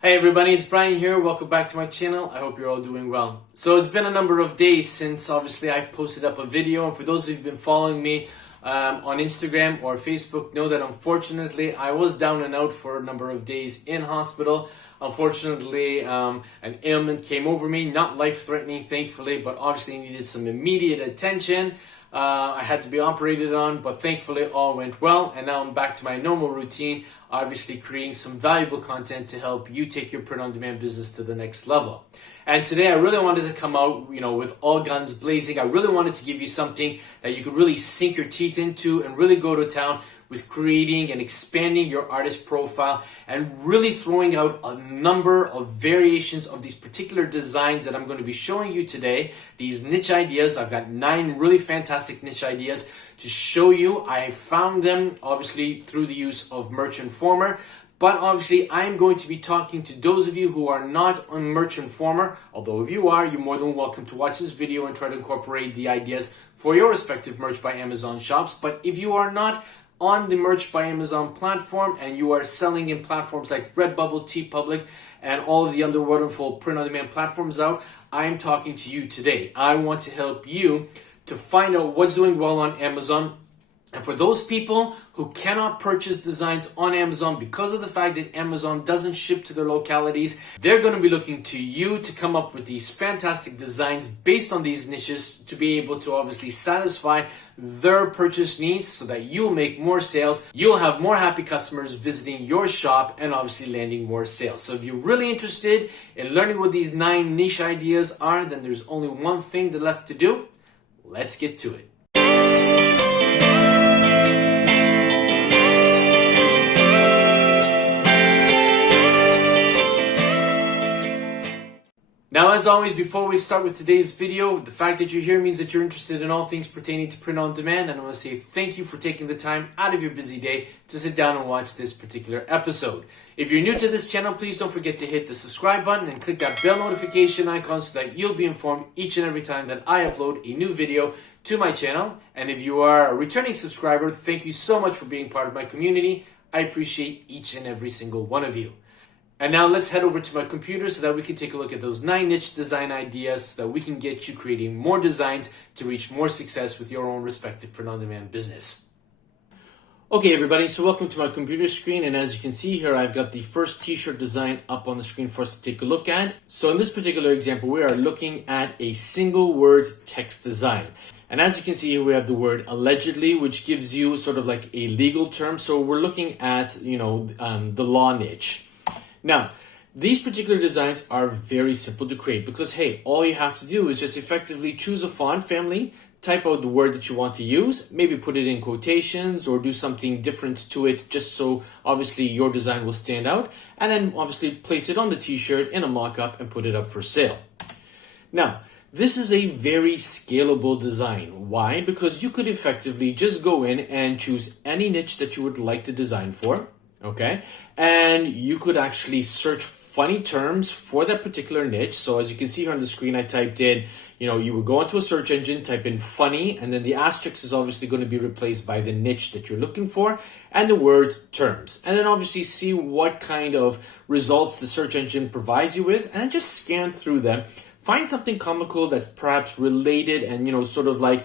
Hey everybody, it's Brian here. Welcome back to my channel. I hope you're all doing well. So it's been a number of days since obviously I've posted up a video, and for those who've been following me on Instagram or Facebook know that unfortunately I was down and out for a number of days in hospital. Unfortunately, an ailment came over me, not life-threatening thankfully, but obviously needed some immediate attention. I had to be operated on, but thankfully all went well, and now I'm back to my normal routine, obviously creating some valuable content to help you take your print-on-demand business to the next level. And today I really wanted to come out, with all guns blazing. I really wanted to give you something that you could really sink your teeth into and really go to town with creating and expanding your artist profile and really throwing out a number of variations of these particular designs that I'm going to be showing you today. These niche ideas, I've got 9 really fantastic niche ideas to show you. I found them obviously through the use of Merch Informer, but obviously I'm going to be talking to those of you who are not on Merch Informer. Although if you are, you're more than welcome to watch this video and try to incorporate the ideas for your respective Merch by Amazon shops. But if you are not on the Merch by Amazon platform and you are selling in platforms like Redbubble, TeePublic, and all of the other wonderful print-on-demand platforms out, I'm talking to you today. I want to help you to find out what's doing well on Amazon. And for those people who cannot purchase designs on Amazon because of the fact that Amazon doesn't ship to their localities, they're going to be looking to you to come up with these fantastic designs based on these niches to be able to obviously satisfy their purchase needs so that you'll make more sales, you'll have more happy customers visiting your shop, and obviously landing more sales. So if you're really interested in learning what these 9 niche ideas are, then there's only one thing left to do. Let's get to it. Now, as always, before we start with today's video, the fact that you're here means that you're interested in all things pertaining to print on demand, and I want to say thank you for taking the time out of your busy day to sit down and watch this particular episode. If you're new to this channel, please don't forget to hit the subscribe button and click that bell notification icon so that you'll be informed each and every time that I upload a new video to my channel. And if you are a returning subscriber, thank you so much for being part of my community. I appreciate each and every single one of you. And now let's head over to my computer so that we can take a look at those 9 niche design ideas so that we can get you creating more designs to reach more success with your own respective print-on-demand business. Okay everybody, so welcome to my computer screen, and as you can see here, I've got the first t-shirt design up on the screen for us to take a look at. So in this particular example, we are looking at a single word text design. And as you can see here, we have the word allegedly, which gives you sort of like a legal term. So we're looking at, the law niche. Now, these particular designs are very simple to create because, hey, all you have to do is just effectively choose a font family, type out the word that you want to use, maybe put it in quotations or do something different to it just so obviously your design will stand out, and then obviously place it on the t-shirt in a mock-up and put it up for sale. Now, this is a very scalable design. Why? Because you could effectively just go in and choose any niche that you would like to design for. Okay, and you could actually search funny terms for that particular niche. So as you can see here on the screen, I typed in, you would go into a search engine, type in funny, and then the asterisk is obviously going to be replaced by the niche that you're looking for and the word terms. And then obviously see what kind of results the search engine provides you with, and just scan through them. Find something comical that's perhaps related and, sort of like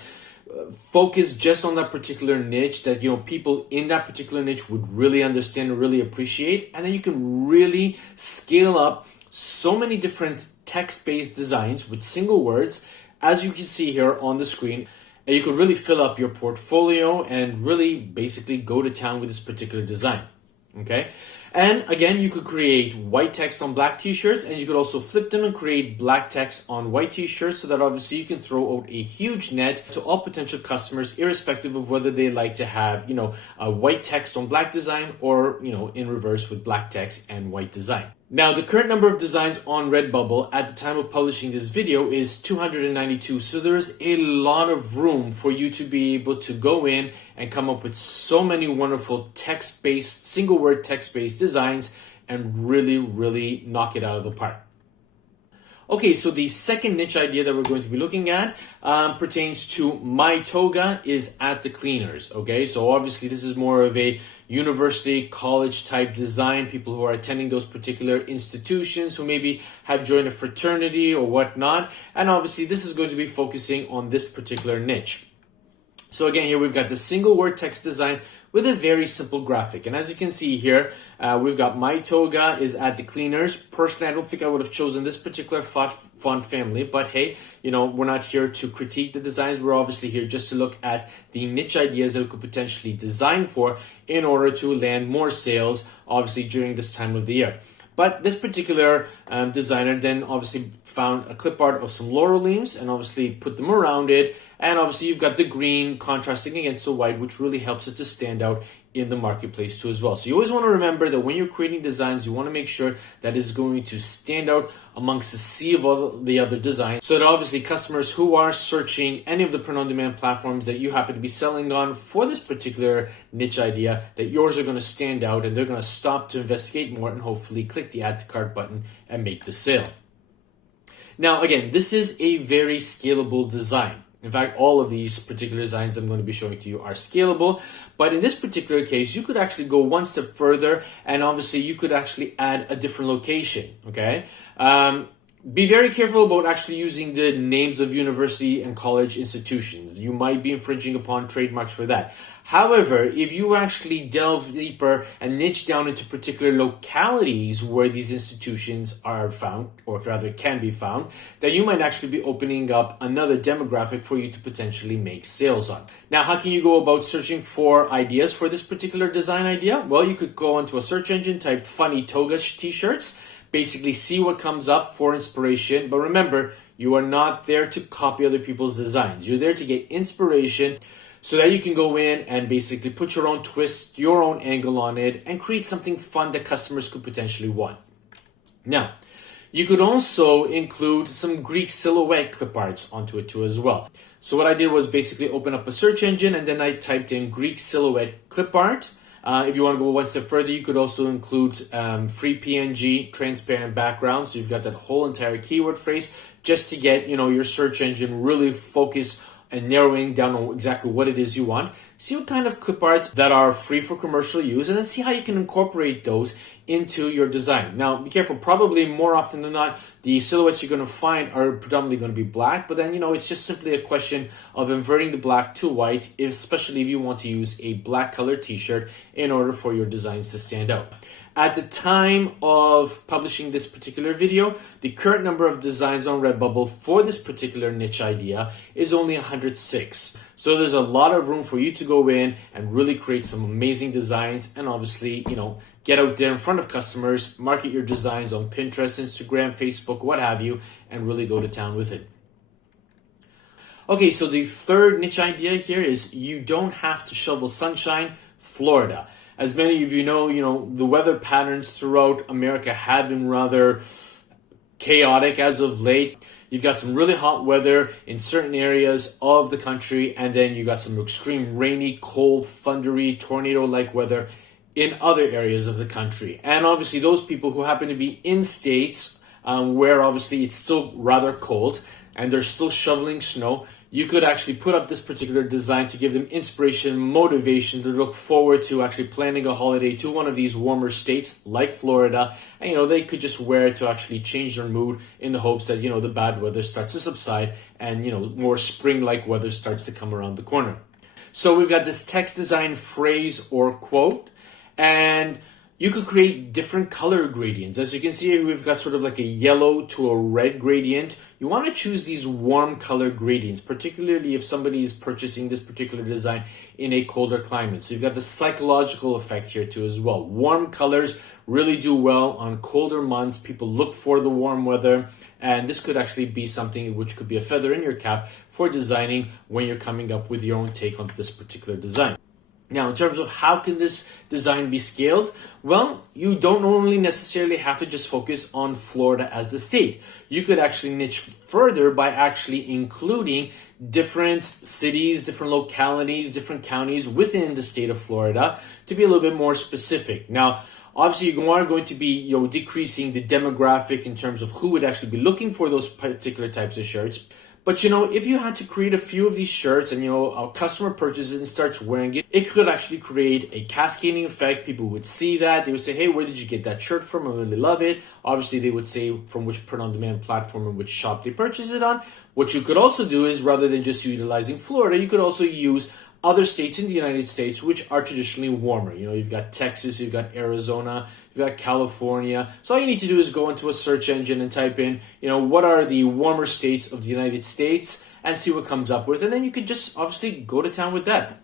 focus just on that particular niche that people in that particular niche would really understand and really appreciate, and then you can really scale up so many different text-based designs with single words, as you can see here on the screen, and you can really fill up your portfolio and really basically go to town with this particular design. Okay, and again, you could create white text on black t-shirts, and you could also flip them and create black text on white t-shirts, so that obviously you can throw out a huge net to all potential customers, irrespective of whether they like to have, a white text on black design or, in reverse with black text and white design. Now, the current number of designs on Redbubble at the time of publishing this video is 292. So there's a lot of room for you to be able to go in and come up with so many wonderful text-based, single word text-based designs and really, really knock it out of the park. Okay, so the second niche idea that we're going to be looking at pertains to my toga is at the cleaners. Okay, so obviously this is more of a university, college type design. People who are attending those particular institutions, who maybe have joined a fraternity or whatnot. And obviously this is going to be focusing on this particular niche. So again, here we've got the single word text design with a very simple graphic. And as you can see here, we've got my toga is at the cleaners. Personally, I don't think I would have chosen this particular font family, but hey, we're not here to critique the designs. We're obviously here just to look at the niche ideas that we could potentially design for in order to land more sales, obviously during this time of the year. But this particular designer then obviously found a clip art of some laurel leaves and obviously put them around it. And obviously you've got the green contrasting against the white, which really helps it to stand out in the marketplace too as well. So you always want to remember that when you're creating designs, you want to make sure that it's going to stand out amongst the sea of all the other designs, so that obviously customers who are searching any of the print-on-demand platforms that you happen to be selling on for this particular niche idea, that yours are going to stand out and they're going to stop to investigate more and hopefully click the add to cart button and make the sale. Now again, this is a very scalable design. In fact, all of these particular designs I'm going to be showing to you are scalable. But in this particular case, you could actually go one step further, and obviously you could actually add a different location, okay? Be very careful about actually using the names of university and college institutions. You might be infringing upon trademarks for that. However, if you actually delve deeper and niche down into particular localities where these institutions are found, or rather can be found, then you might actually be opening up another demographic for you to potentially make sales on. Now, how can you go about searching for ideas for this particular design idea? Well, you could go onto a search engine, type funny toga t-shirts, basically see what comes up for inspiration. But remember, you are not there to copy other people's designs. You're there to get inspiration so that you can go in and basically put your own twist, your own angle on it, and create something fun that customers could potentially want. Now, you could also include some Greek silhouette clip arts onto it too as well. So what I did was basically open up a search engine and then I typed in Greek silhouette clip art. If you want to go one step further, you could also include free PNG transparent background. So you've got that whole entire keyword phrase just to get your search engine really focused and narrowing down on exactly what it is you want. See what kind of clip arts that are free for commercial use, and then see how you can incorporate those into your design. Now, be careful. Probably more often than not, the silhouettes you're going to find are predominantly going to be black, but then, it's just simply a question of inverting the black to white, especially if you want to use a black colored t-shirt in order for your designs to stand out. At the time of publishing this particular video, the current number of designs on Redbubble for this particular niche idea is only 106. So there's a lot of room for you to go in and really create some amazing designs and obviously, get out there in front of customers, market your designs on Pinterest, Instagram, Facebook, what have you, and really go to town with it. Okay, so the third niche idea here is you don't have to shovel sunshine, Florida. As many of you know, the weather patterns throughout America have been rather chaotic as of late. You've got some really hot weather in certain areas of the country, and then you got some extreme rainy, cold, thundery, tornado-like weather in other areas of the country. And obviously those people who happen to be in states where obviously it's still rather cold and they're still shoveling snow, you could actually put up this particular design to give them inspiration, motivation to look forward to actually planning a holiday to one of these warmer states like Florida. And, they could just wear it to actually change their mood in the hopes that, the bad weather starts to subside and, more spring-like weather starts to come around the corner. So we've got this text design phrase or quote, and you could create different color gradients. As you can see here, we've got sort of like a yellow to a red gradient. You want to choose these warm color gradients, particularly if somebody is purchasing this particular design in a colder climate. So you've got the psychological effect here too as well. Warm colors really do well on colder months. People look for the warm weather, and this could actually be something which could be a feather in your cap for designing when you're coming up with your own take on this particular design. Now, in terms of how can this design be scaled? Well, you don't only necessarily have to just focus on Florida as the state. You could actually niche further by actually including different cities, different localities, different counties within the state of Florida to be a little bit more specific. Now, Obviously, you are going to be, decreasing the demographic in terms of who would actually be looking for those particular types of shirts. But if you had to create a few of these shirts and a customer purchases and starts wearing it, it could actually create a cascading effect. People would see that. They would say, hey, where did you get that shirt from? I really love it. Obviously, they would say from which print-on-demand platform and which shop they purchased it on. What you could also do is, rather than just utilizing Florida, you could also use other states in the United States which are traditionally warmer. You've got Texas, you've got Arizona, you've got California. So all you need to do is go into a search engine and type in, what are the warmer states of the United States, and see what comes up with. And then you could just obviously go to town with that.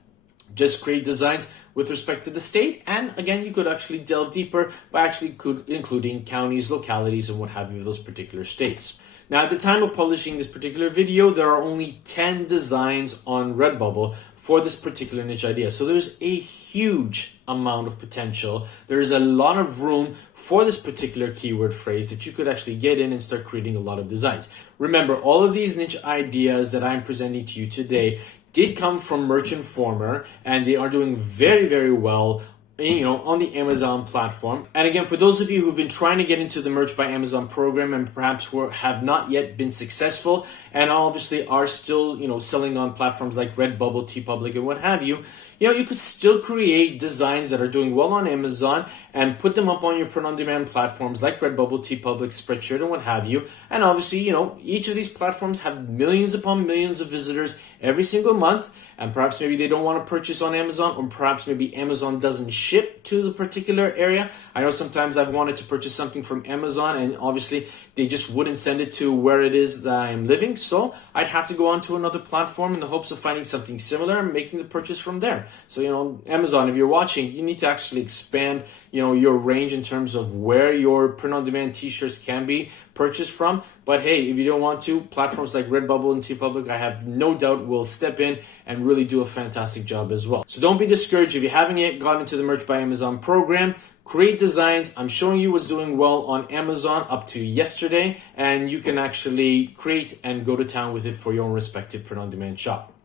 Just create designs with respect to the state. And again, you could actually delve deeper by actually including counties, localities, and what have you of those particular states. Now, at the time of publishing this particular video, there are only 10 designs on Redbubble for this particular niche idea. So there's a huge amount of potential. There's a lot of room for this particular keyword phrase that you could actually get in and start creating a lot of designs. Remember, all of these niche ideas that I'm presenting to you today did come from Merch Informer, and they are doing very, very well on the Amazon platform. And again, for those of you who've been trying to get into the Merch by Amazon program and perhaps have not yet been successful and obviously are still, selling on platforms like Redbubble, TeePublic, and what have you, you could still create designs that are doing well on Amazon and put them up on your print-on-demand platforms like Redbubble, TeePublic, Spreadshirt, and what have you. And obviously, each of these platforms have millions upon millions of visitors every single month. And perhaps maybe they don't want to purchase on Amazon, or perhaps maybe Amazon doesn't ship to the particular area. I know sometimes I've wanted to purchase something from Amazon and obviously they just wouldn't send it to where it is that I'm living. So I'd have to go on to another platform in the hopes of finding something similar and making the purchase from there. So, Amazon, if you're watching, you need to actually expand, your range in terms of where your print-on-demand t-shirts can be purchased from. But hey, if you don't want to, platforms like Redbubble and TeePublic, I have no doubt will step in and really do a fantastic job as well. So don't be discouraged if you haven't yet gotten into the Merch by Amazon program. Create designs. I'm showing you what's doing well on Amazon up to yesterday, and you can actually create and go to town with it for your own respective print-on-demand shop.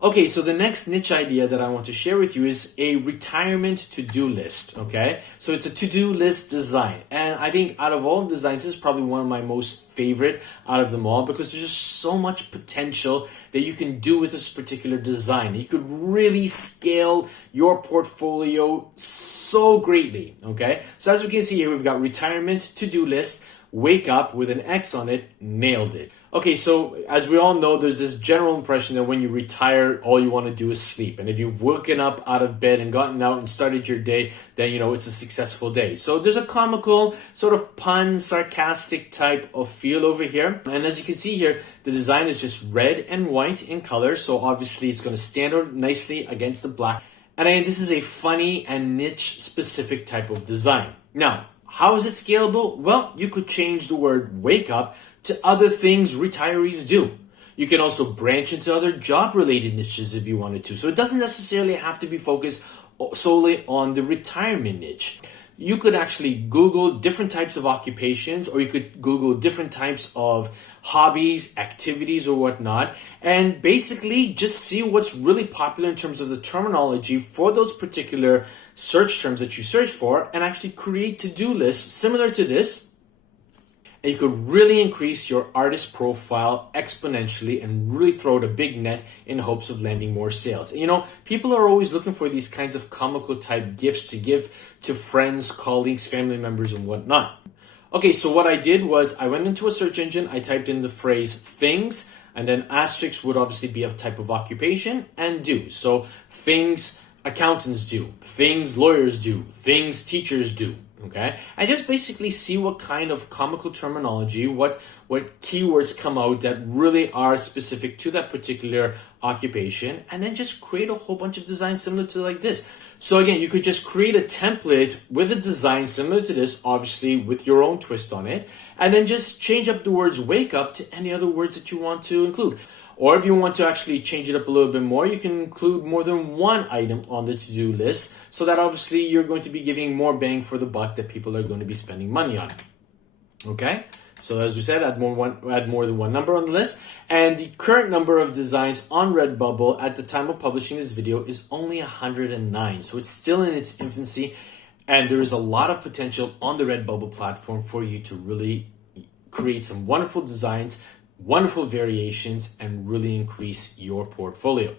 Okay, so the next niche idea that I want to share with you is a retirement to-do list, okay? So it's a to-do list design. And I think out of all designs, this is probably one of my most favorite out of them all, because there's just so much potential that you can do with this particular design. You could really scale your portfolio so greatly, okay? So as we can see here, we've got retirement to-do list, wake up with an X on it, nailed it. Okay, so as we all know, there's this general impression that when you retire, all you want to do is sleep. And if you've woken up out of bed and gotten out and started your day, then it's a successful day. So there's a comical, sort of pun, sarcastic type of feel over here. And as you can see here, the design is just red and white in color. So obviously it's going to stand out nicely against the black. And again, this is a funny and niche specific type of design. Now, how is it scalable? Well, you could change the word wake up to other things retirees do. You can also branch into other job-related niches if you wanted to. So it doesn't necessarily have to be focused solely on the retirement niche. You could actually Google different types of occupations, or you could Google different types of hobbies, activities, or whatnot, and basically just see what's really popular in terms of the terminology for those particular search terms that you search for, and actually create to-do lists similar to this. And you could really increase your artist profile exponentially and really throw out a big net in hopes of landing more sales. And people are always looking for these kinds of comical type gifts to give to friends, colleagues, family members, and whatnot. Okay, so what I did was I went into a search engine, I typed in the phrase things, and then asterisk would obviously be a type of occupation, and do. So things accountants do, things lawyers do, things teachers do. Okay, and just basically see what kind of comical terminology, what keywords come out that really are specific to that particular occupation, and then just create a whole bunch of designs similar to like this. So again, you could just create a template with a design similar to this, obviously with your own twist on it, and then just change up the words wake up to any other words that you want to include. Or if you want to actually change it up a little bit more, you can include more than one item on the to-do list, so that obviously you're going to be giving more bang for the buck that people are going to be spending money on. Okay? So as we said, add more than one number on the list. And the current number of designs on Redbubble at the time of publishing this video is only 109. So it's still in its infancy. And there is a lot of potential on the Redbubble platform for you to really create some wonderful designs, wonderful variations, and really increase your portfolio.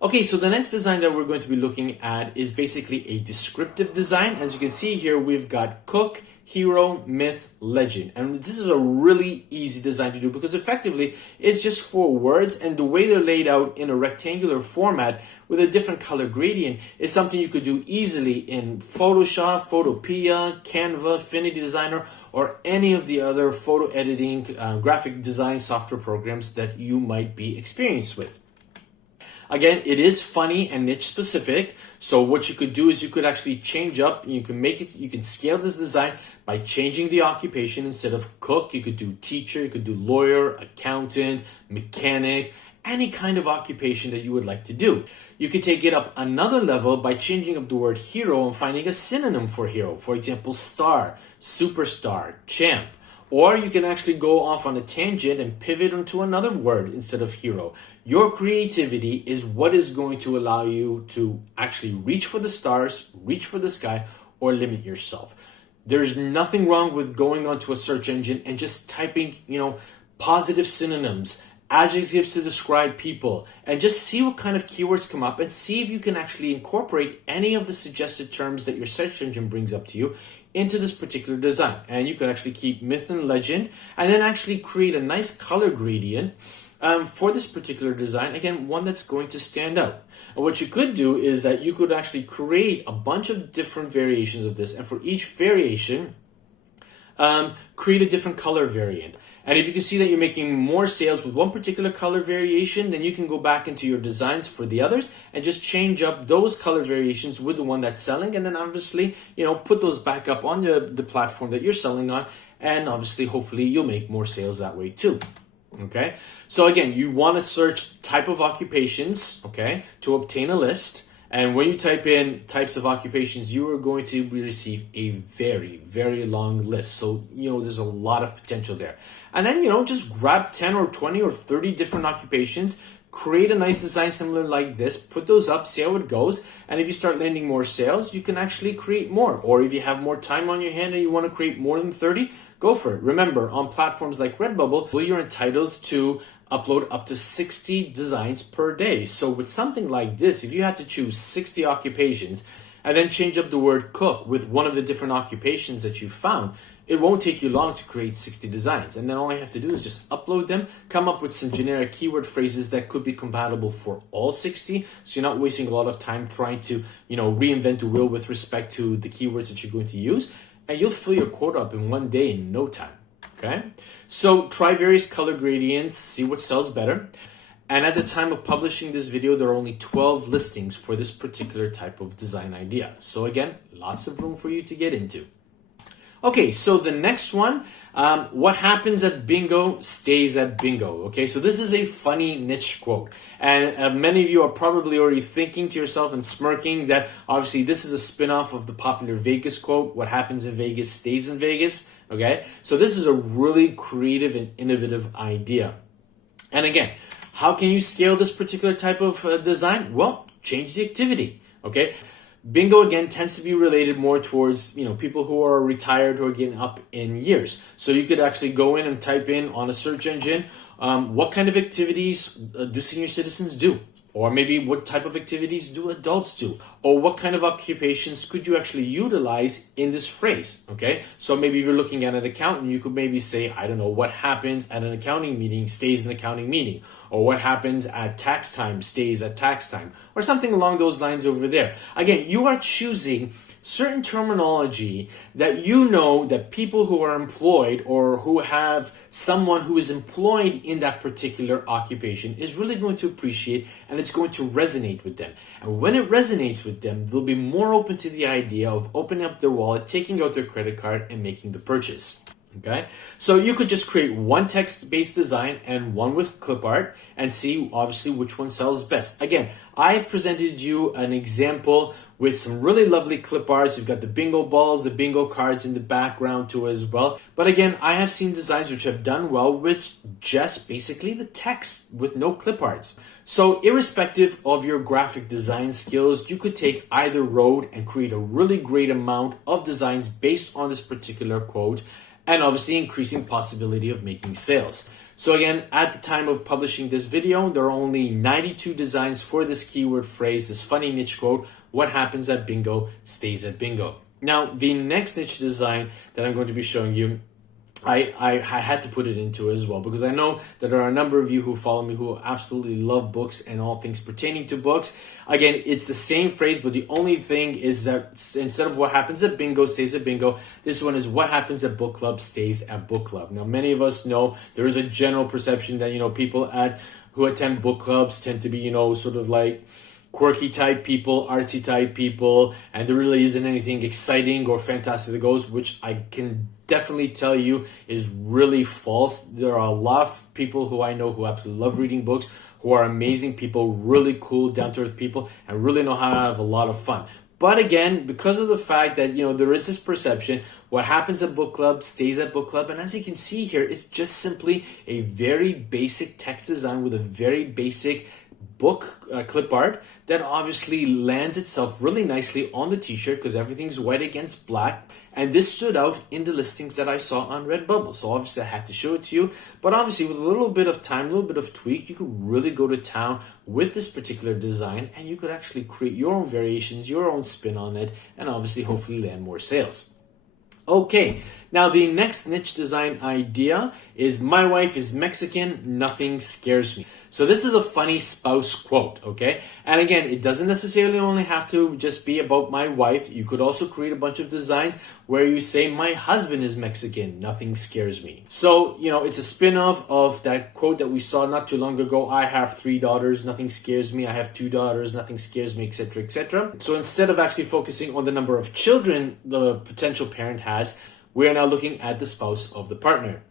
Okay, so the next design that we're going to be looking at is basically a descriptive design. As you can see here, we've got cook, hero, myth, legend. And this is a really easy design to do because effectively it's just 4 words, and the way they're laid out in a rectangular format with a different color gradient is something you could do easily in Photoshop, Photopea, Canva, Affinity Designer, or any of the other photo editing, graphic design software programs that you might be experienced with. Again, it is funny and niche specific. So what you could do is you could actually change up, you can scale this design by changing the occupation. Instead of cook, you could do teacher, you could do lawyer, accountant, mechanic, any kind of occupation that you would like to do. You could take it up another level by changing up the word hero and finding a synonym for hero. For example, star, superstar, champ. Or you can actually go off on a tangent and pivot onto another word instead of hero. Your creativity is what is going to allow you to actually reach for the stars, reach for the sky, or limit yourself. There's nothing wrong with going onto a search engine and just typing, positive synonyms, adjectives to describe people, and just see what kind of keywords come up and see if you can actually incorporate any of the suggested terms that your search engine brings up to you into this particular design. And you can actually keep myth and legend and then actually create a nice color gradient for this particular design. Again, one that's going to stand out. And what you could do is that you could actually create a bunch of different variations of this, and for each variation, create a different color variant. And if you can see that you're making more sales with one particular color variation, then you can go back into your designs for the others and just change up those color variations with the one that's selling. And then obviously, put those back up on the platform that you're selling on. And obviously, hopefully you'll make more sales that way too. Okay. So again, you want to search type of occupations, okay, to obtain a list. And when you type in types of occupations, you are going to receive a very, very long list. So, there's a lot of potential there. And then, just grab 10 or 20 or 30 different occupations, create a nice design similar like this, put those up, see how it goes. And if you start landing more sales, you can actually create more. Or if you have more time on your hand and you want to create more than 30, go for it. Remember, on platforms like Redbubble, you're entitled to upload up to 60 designs per day. So with something like this, if you had to choose 60 occupations and then change up the word cook with one of the different occupations that you found, it won't take you long to create 60 designs. And then all you have to do is just upload them, come up with some generic keyword phrases that could be compatible for all 60. So you're not wasting a lot of time trying to, reinvent the wheel with respect to the keywords that you're going to use. And you'll fill your quota up in one day in no time. Okay, so try various color gradients, see what sells better. And at the time of publishing this video, there are only 12 listings for this particular type of design idea. So again, lots of room for you to get into. Okay, so the next one, what happens at bingo stays at bingo. Okay, so this is a funny niche quote. And many of you are probably already thinking to yourself and smirking that obviously this is a spin-off of the popular Vegas quote, what happens in Vegas stays in Vegas. Okay, so this is a really creative and innovative idea. And again, how can you scale this particular type of design? Well, change the activity. Okay. Bingo, again, tends to be related more towards, people who are retired, who are getting up in years. So you could actually go in and type in on a search engine, what kind of activities do senior citizens do? Or maybe what type of activities do adults do? Or what kind of occupations could you actually utilize in this phrase, okay? So maybe if you're looking at an accountant, you could maybe say, I don't know, what happens at an accounting meeting stays in an accounting meeting. Or what happens at tax time stays at tax time. Or something along those lines over there. Again, you are choosing certain terminology that that people who are employed or who have someone who is employed in that particular occupation is really going to appreciate, and it's going to resonate with them. And when it resonates with them, they'll be more open to the idea of opening up their wallet, taking out their credit card, and making the purchase. Okay, so you could just create one text-based design and one with clip art and see obviously which one sells best. Again, I've presented you an example with some really lovely clip arts. You've got the bingo balls, the bingo cards in the background too as well. But again, I have seen designs which have done well with just basically the text with no clip arts. So irrespective of your graphic design skills, you could take either road and create a really great amount of designs based on this particular quote, and obviously increasing possibility of making sales. So again, at the time of publishing this video, there are only 92 designs for this keyword phrase, this funny niche quote, what happens at bingo stays at bingo. Now, the next niche design that I'm going to be showing you, I had to put it into as well because I know that there are a number of you who follow me who absolutely love books and all things pertaining to books. Again, it's the same phrase, but the only thing is that instead of what happens at bingo stays at bingo, this one is what happens at book club stays at book club. Now, many of us know there is a general perception that, people who attend book clubs tend to be, sort of like quirky type people, artsy type people, and there really isn't anything exciting or fantastic that goes, which I can definitely tell you is really false. There are a lot of people who I know who absolutely love reading books, who are amazing people, really cool, down-to-earth people, and really know how to have a lot of fun. But again, because of the fact that, there is this perception, what happens at book club stays at book club. And as you can see here, it's just simply a very basic text design with a very basic book clip art that obviously lands itself really nicely on the t-shirt because everything's white against black. And this stood out in the listings that I saw on Redbubble. So obviously I had to show it to you. But obviously with a little bit of time, a little bit of tweak, you could really go to town with this particular design and you could actually create your own variations, your own spin on it, and obviously hopefully land more sales. Okay, now the next niche design idea is my wife is Mexican, nothing scares me. So this is a funny spouse quote, okay? And again, it doesn't necessarily only have to just be about my wife. You could also create a bunch of designs where you say, my husband is Mexican, nothing scares me. So, it's a spin-off of that quote that we saw not too long ago. I have 3 daughters, nothing scares me. I have 2 daughters, nothing scares me, etc., etc. So instead of actually focusing on the number of children the potential parent has, we are now looking at the spouse of the partner.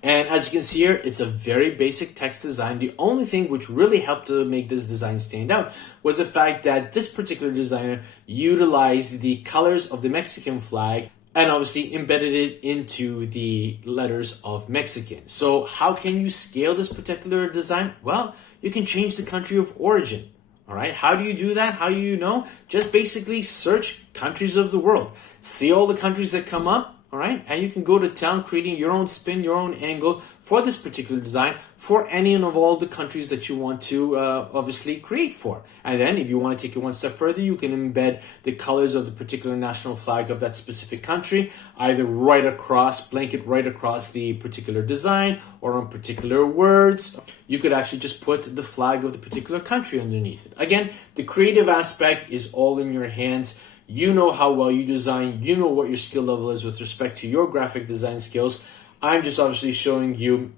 And as you can see here, it's a very basic text design. The only thing which really helped to make this design stand out was the fact that this particular designer utilized the colors of the Mexican flag and obviously embedded it into the letters of Mexican. So how can you scale this particular design? Well, you can change the country of origin. All right, how do you do that? How do you know? Just basically search countries of the world. See all the countries that come up. All right, and you can go to town creating your own spin, your own angle for this particular design for any and of all the countries that you want to obviously create for. And then if you want to take it one step further, you can embed the colors of the particular national flag of that specific country, either right across, blanket right across the particular design or on particular words. You could actually just put the flag of the particular country underneath it. Again, the creative aspect is all in your hands. You know how well you design, you know what your skill level is with respect to your graphic design skills. I'm just obviously showing you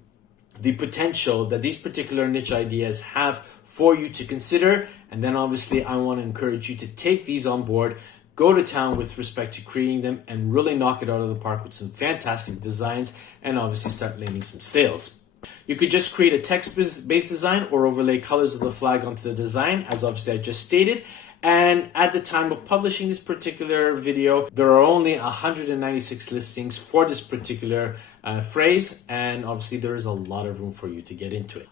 the potential that these particular niche ideas have for you to consider. And then obviously I want to encourage you to take these on board, go to town with respect to creating them and really knock it out of the park with some fantastic designs and obviously start landing some sales. You could just create a text-based design or overlay colors of the flag onto the design, as obviously I just stated. And at the time of publishing this particular video, there are only 196 listings for this particular phrase. And obviously there is a lot of room for you to get into it.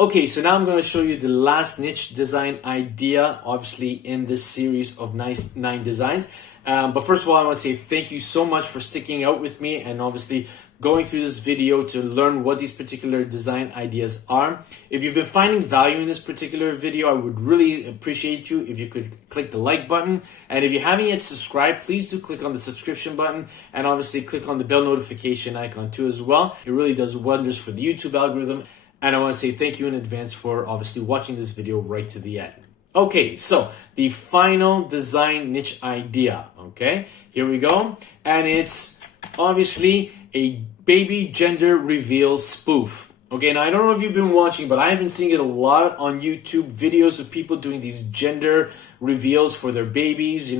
Okay, so now I'm going to show you the last niche design idea, obviously in this series of 9 designs. But first of all, I want to say thank you so much for sticking out with me and obviously going through this video to learn what these particular design ideas are. If you've been finding value in this particular video, I would really appreciate you if you could click the like button. And if you haven't yet subscribed, please do click on the subscription button and obviously click on the bell notification icon too as well. It really does wonders for the YouTube algorithm. And I want to say thank you in advance for obviously watching this video right to the end. Okay, so the final design niche idea, okay? Here we go. And it's obviously a baby gender reveal spoof. Okay, now I don't know if you've been watching, but I've been seeing it a lot on YouTube, videos of people doing these gender reveals for their babies,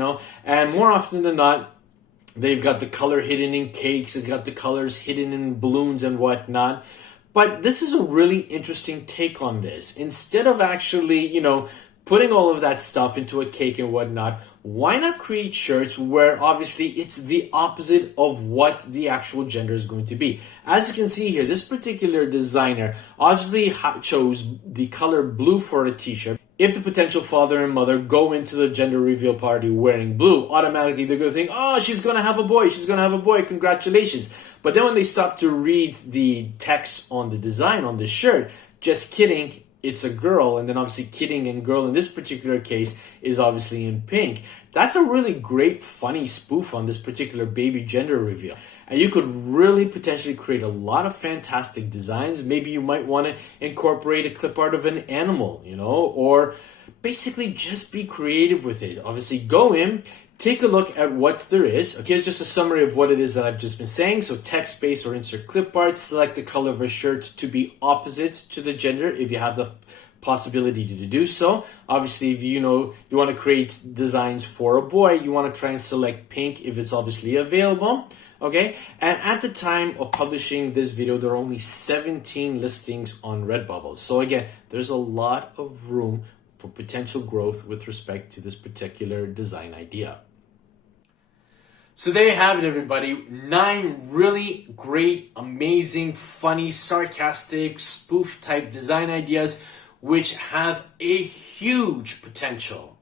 and more often than not, They've got the color hidden in cakes. They've got the colors hidden in balloons and whatnot. But this is a really interesting take on this. Instead of actually, putting all of that stuff into a cake and whatnot, why not create shirts where obviously it's the opposite of what the actual gender is going to be? As you can see here, this particular designer obviously chose the color blue for a t-shirt. If the potential father and mother go into the gender reveal party wearing blue, automatically they're going to think, oh, she's going to have a boy, congratulations. But then when they stop to read the text on the design on the shirt, just kidding, it's a girl. And then obviously kidding and girl in this particular case is obviously in pink. That's a really great, funny spoof on this particular baby gender reveal. And you could really potentially create a lot of fantastic designs. Maybe you might want to incorporate a clip art of an animal, or basically just be creative with it. Obviously go in, take a look at what there is. Okay, it's just a summary of what it is that I've just been saying. So text-based or insert clip art, select the color of a shirt to be opposite to the gender if you have the possibility to do so. Obviously, if you want to create designs for a boy, you want to try and select pink if it's obviously available. Okay, and at the time of publishing this video, there are only 17 listings on Redbubble. So again, there's a lot of room for potential growth with respect to this particular design idea. So there you have it, everybody. 9 really great, amazing, funny, sarcastic, spoof type design ideas which have a huge potential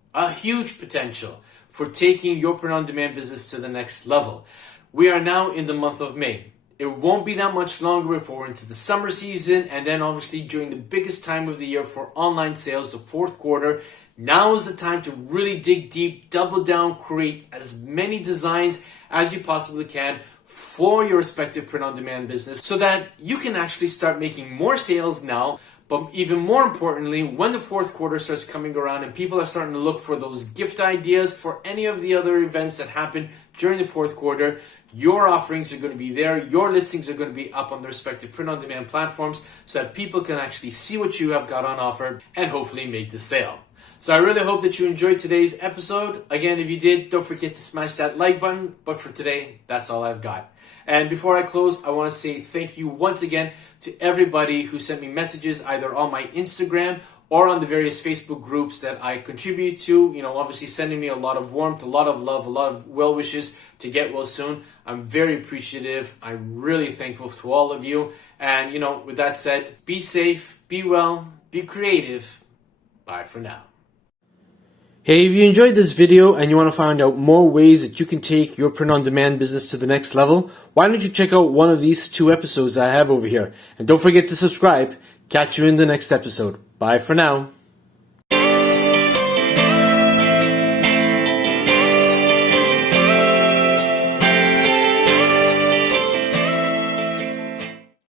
for taking your print-on-demand business to the next level. We are now in the month of May. It won't be that much longer before we're into the summer season, and then obviously during the biggest time of the year for online sales, the fourth quarter. Now is the time to really dig deep, double down, create as many designs as you possibly can for your respective print-on-demand business so that you can actually start making more sales now. But even more importantly, when the fourth quarter starts coming around and people are starting to look for those gift ideas for any of the other events that happen during the fourth quarter, your offerings are going to be there. Your listings are going to be up on the respective print-on-demand platforms so that people can actually see what you have got on offer and hopefully make the sale. So I really hope that you enjoyed today's episode. Again, if you did, don't forget to smash that like button. But for today, that's all I've got. And before I close, I want to say thank you once again to everybody who sent me messages either on my Instagram or on the various Facebook groups that I contribute to. Obviously sending me a lot of warmth, a lot of love, a lot of well wishes to get well soon. I'm very appreciative. I'm really thankful to all of you. And, with that said, be safe, be well, be creative. Bye for now. Hey, if you enjoyed this video and you want to find out more ways that you can take your print-on-demand business to the next level, why don't you check out one of these 2 episodes I have over here. And don't forget to subscribe. Catch you in the next episode. Bye for now.